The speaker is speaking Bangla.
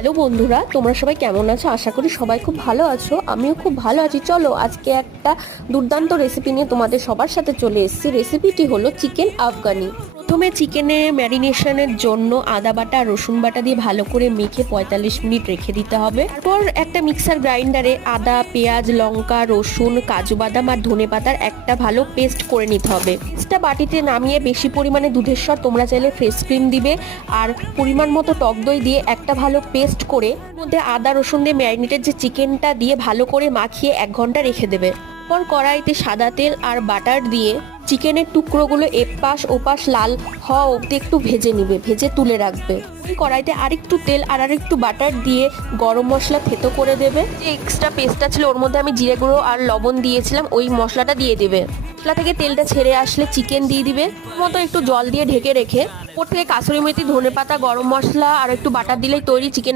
হ্যালো বন্ধুরা, তোমরা সবাই কেমন আছো? আশা করি সবাই খুব ভালো আছো। আমিও খুব ভালো আছি। চলো আজকে একটা দুর্দান্ত রেসিপি নিয়ে তোমাদের সবার সাথে চলে এসেছি। রেসিপিটি হলো চিকেন আফগানি। প্রথমে চিকেনের ম্যারিনেশনের জন্য আদা বাটা আর রসুন বাটা দিয়ে ভালো করে মেখে 45 মিনিট রেখে দিতে হবে। তারপর একটা মিক্সার গ্রাইন্ডারে আদা, পেঁয়াজ, লঙ্কা, রসুন, কাজু বাদাম আর ধনেপাতার একটা ভালো পেস্ট করে নিতে হবে। পেস্টটা বাটিতে নামিয়ে বেশি পরিমাণে দুধের স্বর, তোমরা চাইলে ফ্রেশ ক্রিম দিবে, আর পরিমাণ মতো টক দই দিয়ে একটা ভালো পেস্ট করে মধ্যে আদা রসুন দিয়ে ম্যারিনেটেড যে চিকেনটা দিয়ে ভালো করে মাখিয়ে 1 ঘন্টা রেখে দেবে। পর কড়াইতে সাদা তেল আর বাটার দিয়ে চিকেনের টুকরোগুলো এপাশ ওপাশ লাল হওয়া অবধি একটু ভেজে নিবে, ভেজে তুলে রাখবে। ওই কড়াইতে আরেকটু তেল আর আরেকটু বাটার দিয়ে গরম মশলা থেতো করে দেবে। যে এক্সট্রা পেস্টটা ছিল ওর মধ্যে আমি জিরে গুঁড়ো আর লবণ দিয়েছিলাম, ওই মশলাটা দিয়ে দেবে। মশলা থেকে তেলটা ছেড়ে আসলে চিকেন দিয়ে দিবে। মতো একটু জল দিয়ে ঢেকে রেখে ওর থেকে কাসুরি মেথি, ধনেপাতা, গরম মশলা আর একটু বাটার দিলেই তৈরি চিকেন